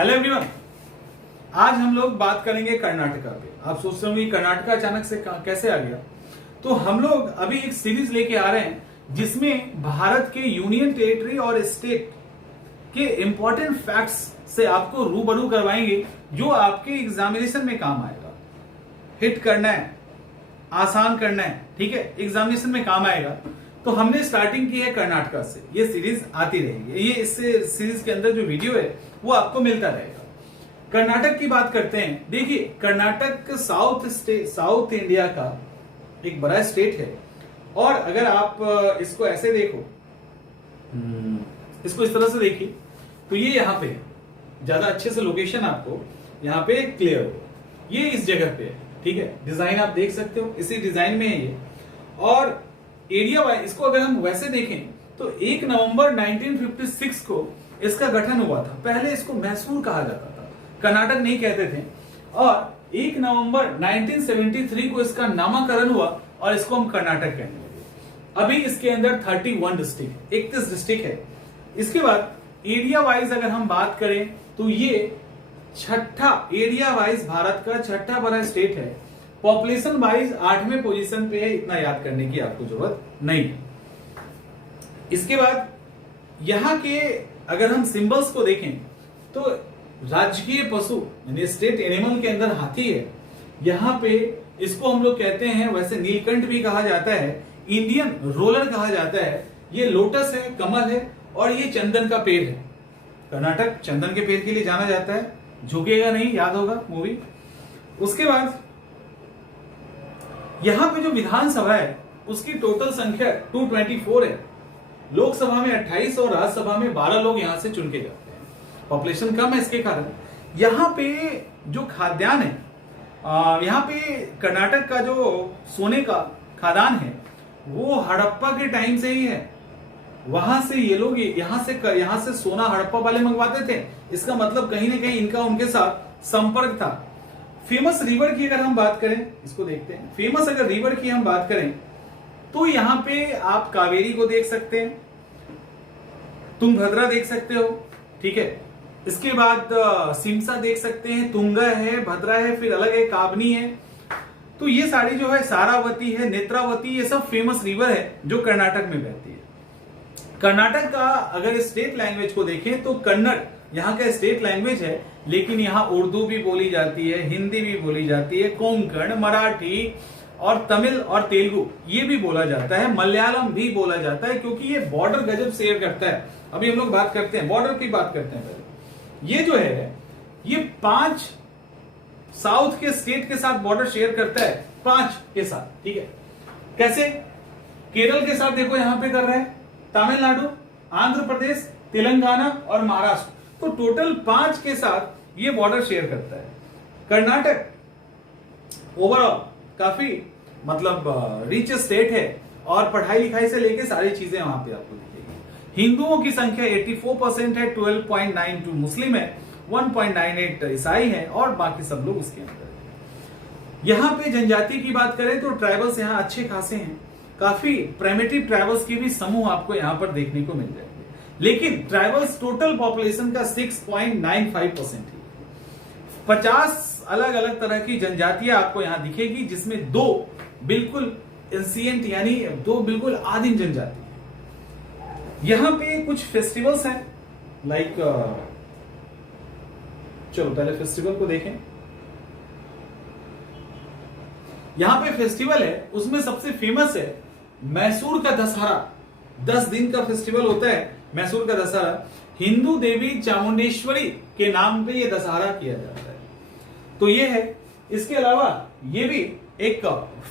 Hello everyone, आज हम लोग बात करेंगे कर्नाटका पे। आप सोच रहे होंगे कर्नाटका अचानक से कैसे आ गया। तो हम लोग अभी एक सीरीज लेके आ रहे हैं जिसमें भारत के यूनियन टेरिटरी और स्टेट के इंपॉर्टेंट फैक्ट्स से आपको रूबरू करवाएंगे जो आपके एग्जामिनेशन में काम आएगा। हिट करना है, आसान करना है, ठीक है, एग्जामिनेशन में काम आएगा। तो हमने स्टार्टिंग की है कर्नाटका से, ये सीरीज आती रहेगी। ये इससे सीरीज के अंदर जो वीडियो है वो आपको मिलता रहेगा। कर्नाटक की बात करते हैं। देखिए, कर्नाटक साउथ इंडिया का एक बड़ा स्टेट है। और अगर आप इसको ऐसे देखो, इसको इस तरह से देखिए तो ये यहाँ पे है। ज्यादा अच्छे से लोकेशन आपको यहाँ पे क्लियर हो। ये इस जगह पे है, ठीक है। डिजाइन आप देख सकते हो, इसी डिजाइन में है ये। और एरिया वाइज इसको अगर हम वैसे देखें तो 1 नवंबर 1956 को इसका गठन हुआ था। पहले इसको मैसूर कहा जाता था, कर्नाटक नहीं कहते थे। और 1 नवंबर 1973 को इसका नामकरण हुआ और इसको हम कर्नाटक कहने लगे। अभी इसके अंदर 31 डिस्ट्रिक्ट, 31 डिस्ट्रिक्ट है। इसके बाद एरिया वाइज अगर हम बात करें तो ये छठा एरिया वाइज भारत का छठा बड़ा स्टेट है। पॉपुलेशन वाइज 8वें पोजीशन पे है। इतना याद करने की आपको जरूरत नहीं है। इसके बाद यहां के अगर हम सिंबल्स को देखें तो राजकीय पशु यानी स्टेट एनिमल के अंदर हाथी है। यहां पे इसको हम लोग कहते हैं, वैसे नीलकंठ भी कहा जाता है, इंडियन रोलर कहा जाता है। ये लोटस है, कमल है और ये चंदन का पेड़ है। कर्नाटक चंदन के पेड़ के लिए जाना जाता है। झुकेगा नहीं, याद होगा मूवी। उसके बाद यहां पे जो विधानसभा है उसकी टोटल संख्या 224 है। लोकसभा में 28 और राज्यसभा में 12 लोग यहां से चुन के जाते हैं। पॉपुलेशन कम है, इसके कारण यहां पे जो खाद्यान्न है, यहां पे कर्नाटक का जो सोने का खादान है वो हड़प्पा के टाइम से ही है। वहां से ये लोग यहां से सोना हड़प्पा वाले मंगवाते थे। इसका मतलब कहीं ना कहीं इनका उनके साथ संपर्क था। फेमस रिवर की अगर हम बात करें, इसको देखते हैं। फेमस अगर रिवर की हम बात करें तो यहां पे आप कावेरी को देख सकते हैं, तुंगभद्रा देख सकते हो, ठीक है। इसके बाद सिमसा देख सकते हैं, तुंगा है, भद्रा है, फिर अलग है, काबनी है। तो ये सारी जो है, सारावती है, नेत्रावती, ये सब फेमस रिवर है जो कर्नाटक में बहती है। कर्नाटक का अगर स्टेट लैंग्वेज को देखें तो कन्नड़ यहाँ का स्टेट लैंग्वेज है, लेकिन यहाँ उर्दू भी बोली जाती है, हिंदी भी बोली जाती है, कोंकण, मराठी और तमिल और तेलुगु ये भी बोला जाता है, मलयालम भी बोला जाता है, क्योंकि ये बॉर्डर गजब शेयर करता है। अभी हम लोग बात करते हैं, बॉर्डर की बात करते हैं पहले। ये जो है ये 5 साउथ के स्टेट के साथ बॉर्डर शेयर करता है, 5 के साथ, ठीक है। कैसे? केरल के साथ देखो यहां पे कर रहा है, तमिलनाडु, आंध्र प्रदेश, तेलंगाना और महाराष्ट्र। तो टोटल 5 के साथ ये बॉर्डर शेयर करता है। कर्नाटक ओवरऑल काफी मतलब रिच स्टेट है और पढ़ाई लिखाई से लेके सारी चीजें वहां पे आपको दिखेगी। हिंदुओं की संख्या 84% है, 12.92 मुस्लिम है, 1.98 ईसाई है और बाकी सब लोग उसके अंदर है। यहां पे जनजाति की बात करें तो ट्राइबल्स यहां अच्छे खासे हैं। काफी प्राइमेटिव ट्राइबल्स की भी समूह आपको यहां पर देखने को मिल जाएंगे। लेकिन ट्राइबल्स टोटल पॉपुलेशन का 6.95% है। 50 अलग अलग तरह की जनजातियां आपको यहां दिखेगी, जिसमें 2 बिल्कुल एंशिएंट यानी 2 बिल्कुल आदिम जनजाति है। यहां पे कुछ फेस्टिवल्स हैं, लाइक चलो पहले फेस्टिवल को देखें। यहां पे फेस्टिवल है, उसमें सबसे फेमस है मैसूर का दशहरा। 10 दिन का फेस्टिवल होता है मैसूर का दशहरा। हिंदू देवी चामुंडेश्वरी के नाम पे ये दशहरा किया जाता है। तो ये है। इसके अलावा ये भी एक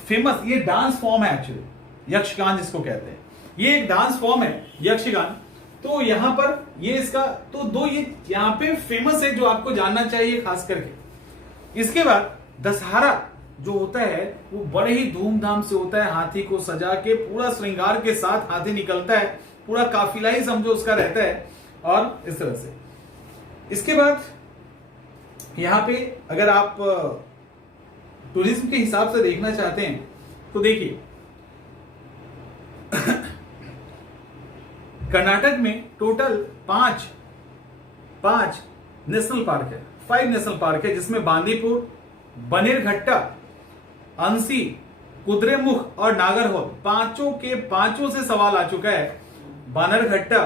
फेमस ये डांस फॉर्म है, एक्चुअली यक्षगान जिसको कहते हैं। ये एक डांस फॉर्म है यक्षगान। तो यहां पर ये इसका तो 2 ये यहां पे फेमस है जो आपको जानना चाहिए खास करके। इसके बाद दशहरा जो होता है वो बड़े ही धूमधाम से होता है। हाथी को सजा के पूरा श्रृंगार के साथ हाथी निकलता है, पूरा काफिला ही समझो उसका रहता है और इस तरह से। इसके बाद यहां पे अगर आप टूरिज्म के हिसाब से देखना चाहते हैं तो देखिए कर्नाटक में टोटल 5 नेशनल पार्क है, 5 नेशनल पार्क है, जिसमें बांदीपुर, बनेरघट्टा, अंसी, कुद्रेमुख और नागरहोल, पांचों के पांचों से सवाल आ चुका है। बनेरघट्टा,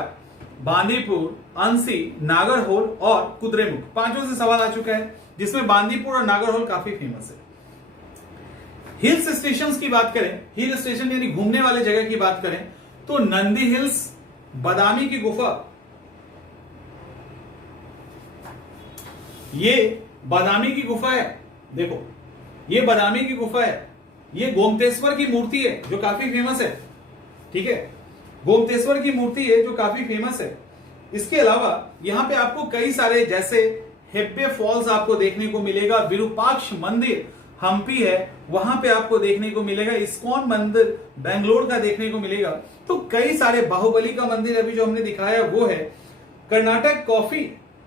बांदीपुर, अंसी, नागरहोल और कुद्रेमुख, पांचों से सवाल आ चुका है, जिसमें बांदीपुर और नागरहोल काफी फेमस है। हिल्स स्टेशंस की बात करें, हिल स्टेशन यानी घूमने वाले जगह की बात करें, तो नंदी हिल्स, बादामी की गुफा, ये बादामी की गुफा है, देखो ये बादामी की गुफा है, ये गोमतेश्वर की मूर्ति है जो काफी फेमस है, ठीक है, गोमतेश्वर की मूर्ति है जो काफी फेमस है। इसके अलावा यहां पे आपको कई सारे जैसे हेब्बे फॉल्स आपको देखने को मिलेगा, विरूपाक्ष मंदिर हम्पी है वहां पे आपको देखने को मिलेगा, इस्कॉन मंदिर बेंगलोर का देखने को मिलेगा। तो कई सारे, बाहुबली का मंदिर अभी जो हमने दिखाया वो है। कर्नाटक कॉफी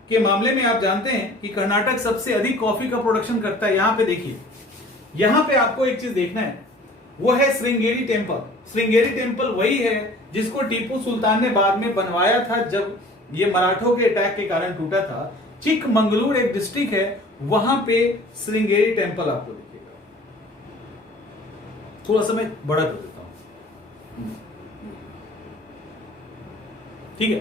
के मामले में आप जानते हैं कि कर्नाटक सबसे अधिक कॉफी का प्रोडक्शन करता है। यहां पे देखिए, यहां पे आपको एक चीज देखना है, वो है श्रृंगेरी टेम्पल। श्रृंगेरी टेम्पल वही है जिसको टीपू सुल्तान ने बाद में बनवाया था जब ये मराठों के अटैक के कारण टूटा था। चिकमंगलूर एक डिस्ट्रिक्ट है, वहां पे श्रृंगेरी टेम्पल आपको दिखेगा। थोड़ा सा मैं बड़ा कर देता हूं, ठीक है।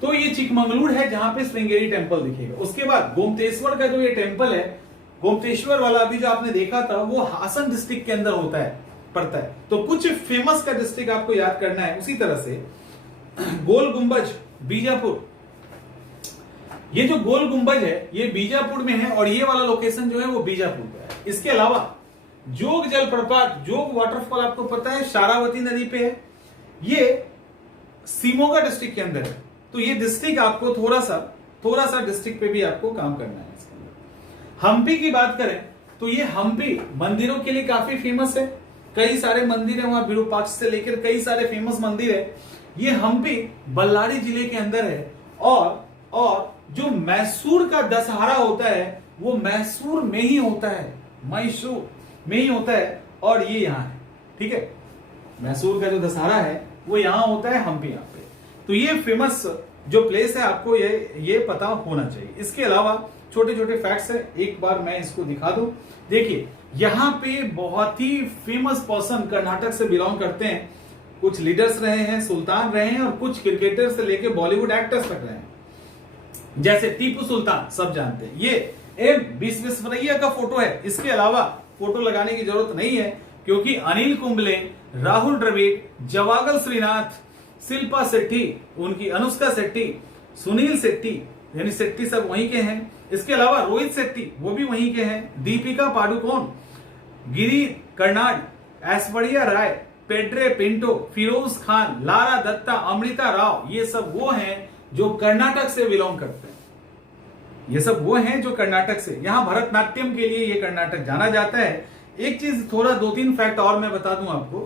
तो ये चिकमंगलूर है जहां पे श्रृंगेरी टेम्पल दिखेगा। उसके बाद गोमतेश्वर का जो ये टेम्पल है, गोमतेश्वर वाला अभी जो आपने देखा था वो हासन डिस्ट्रिक्ट के अंदर होता है, पड़ता है। तो कुछ फेमस का डिस्ट्रिक्ट आपको याद करना है। उसी तरह से गोल गुंबज बीजापुर, ये जो गोल गुंबज है ये बीजापुर में है और ये वाला लोकेशन जो है वो बीजापुर का है। इसके अलावा जोग जलप्रपात, जोग वाटरफॉल आपको पता है शारावती नदी पे है, ये सीमोगा डिस्ट्रिक्ट के अंदर है। तो ये डिस्ट्रिक्ट आपको थोड़ा सा डिस्ट्रिक्ट पे भी आपको काम करना है। इसके अंदर हम्पी की बात करें तो ये हम्पी मंदिरों के लिए काफी फेमस है, कई सारे मंदिर है वहां, विरूपाक्ष से लेकर कई सारे फेमस मंदिर है। ये हम्पी बल्लारी जिले के अंदर है और जो मैसूर का दशहरा होता है वो मैसूर में ही होता है, मैसूर में ही होता है और ये यहां है, ठीक है। मैसूर का जो दशहरा है वो यहां होता है, हम्पी यहां पे। तो ये फेमस जो प्लेस है आपको ये पता होना चाहिए। इसके अलावा छोटे छोटे फैक्ट्स है, एक बार मैं इसको दिखा दूं। देखिए यहां पे बहुत ही फेमस पर्सन कर्नाटक से बिलोंग करते हैं, कुछ लीडर्स रहे हैं, सुल्तान रहे हैं और कुछ क्रिकेटर से लेके बॉलीवुड एक्टर्स तक रहे हैं। जैसे टीपू सुल्तान सब जानते हैं, ये एम विश्वेश्वरैया का फोटो है। इसके अलावा फोटो लगाने की जरूरत नहीं है क्योंकि अनिल कुंबले, राहुल द्रविड़, जवागल श्रीनाथ, शिल्पा शेट्टी, उनकी अनुष्का शेट्टी, सुनील शेट्टी यानी शेट्टी सब वहीं के हैं। इसके अलावा रोहित शेट्टी वो भी वहीं के हैं, दीपिका पादुकोण, गिरी कर्नाड, ऐश्वर्या राय, पेड्रे पिंटो, फिरोज खान, लारा दत्ता, अमृता राव, ये सब वो हैं जो कर्नाटक से बिलोंग करते हैं। ये सब वो हैं जो कर्नाटक से, यहां भरतनाट्यम के लिए ये कर्नाटक जाना जाता है। एक चीज थोड़ा 2-3 फैक्ट और मैं बता दूं आपको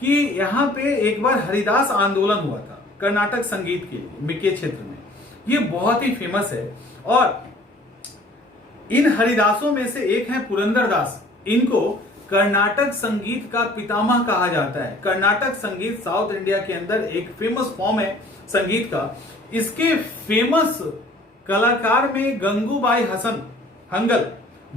कि यहां पे एक बार हरिदास आंदोलन हुआ था कर्नाटक संगीत के क्षेत्र में, ये बहुत ही फेमस है। और इन हरिदासों में से एक है पुरंदरदास, इनको कर्नाटक संगीत का पितामह कहा जाता है। कर्नाटक संगीत साउथ इंडिया के अंदर एक फेमस फॉर्म है संगीत का। इसके फेमस कलाकार में गंगूबाई हसन हंगल,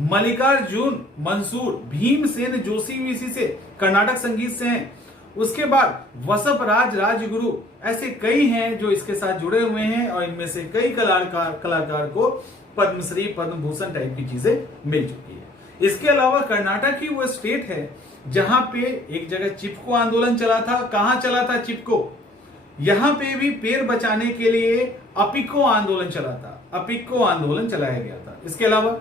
मल्लिकार्जुन मंसूर, भीमसेन जोशी वीसी से कर्नाटक संगीत से हैं। उसके बाद वसप राज राजगुरु, ऐसे कई हैं जो इसके साथ जुड़े हुए हैं और इनमें से कई कलाकार को पद्मश्री, पद्म भूषण टाइप की चीजें मिल चुकी है। इसके अलावा कर्नाटक ही वो स्टेट है जहां पे एक जगह चिपको आंदोलन चला था। कहां चला था चिपको? यहां पे भी पेड़ बचाने के लिए अपिको आंदोलन चला था, अपिको आंदोलन चलाया गया था। इसके अलावा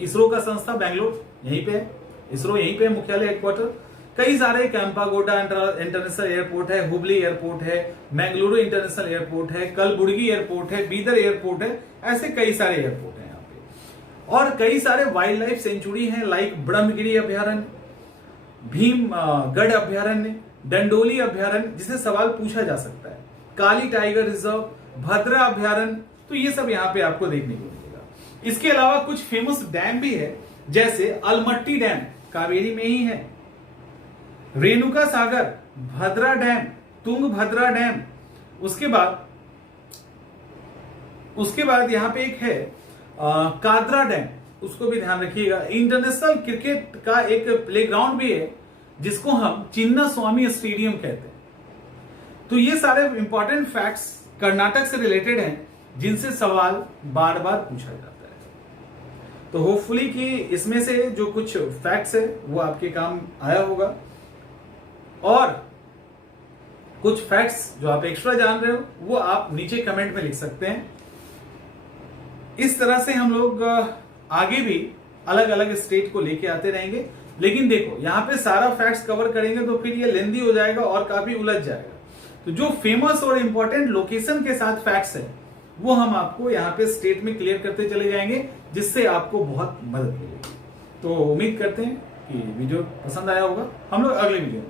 इसरो का संस्था बेंगलोर यहीं पे है, इसरो यहीं पे मुख्यालय हेडक्वार्टर। कई सारे कैंपागोडा इंटरनेशनल एयरपोर्ट है, हुबली एयरपोर्ट है, मंगलुरु इंटरनेशनल एयरपोर्ट है, कलबुर्गी एयरपोर्ट है, बीदर एयरपोर्ट है, ऐसे कई सारे एयरपोर्ट है यहाँ पे। और कई सारे वाइल्ड लाइफ सेंचुरी है, लाइक ब्रह्मगिरी अभ्यारण्य, भीमगढ़ अभ्यारण्य, डंडोली अभ्यारण्य जिसे सवाल पूछा जा सकता है, काली टाइगर रिजर्व, भद्रा अभ्यारण्य। तो ये सब यहाँ पे आपको देखने को मिलेगा। इसके अलावा कुछ फेमस डैम भी है, जैसे अलमट्टी डैम कावेरी में ही है, रेणुका सागर, भद्रा डैम, तुंगभद्रा डैम। उसके बाद उसके बाद यहाँ पे एक है कादरा डैम, उसको भी ध्यान रखिएगा। इंटरनेशनल क्रिकेट का एक प्लेग्राउंड भी है जिसको हम चिन्ना स्वामी स्टेडियम कहते हैं। तो ये सारे इंपॉर्टेंट फैक्ट्स कर्नाटक से रिलेटेड हैं जिनसे सवाल बार बार पूछा जाता है। तो होपफुली कि इसमें से जो कुछ फैक्ट्स है वो आपके काम आया होगा, और कुछ फैक्ट्स जो आप एक्स्ट्रा जान रहे हो वो आप नीचे कमेंट में लिख सकते हैं। इस तरह से हम लोग आगे भी अलग अलग स्टेट को लेके आते रहेंगे। लेकिन देखो यहाँ पे सारा फैक्ट्स कवर करेंगे तो फिर ये लेंदी हो जाएगा और काफी उलझ जाएगा। तो जो फेमस और इंपॉर्टेंट लोकेशन के साथ फैक्ट्स है वो हम आपको यहाँ पे स्टेट में क्लियर करते चले जाएंगे, जिससे आपको बहुत मदद मिलेगी। तो उम्मीद करते हैं कि वीडियो पसंद आया होगा। हम लोग अगले वीडियो में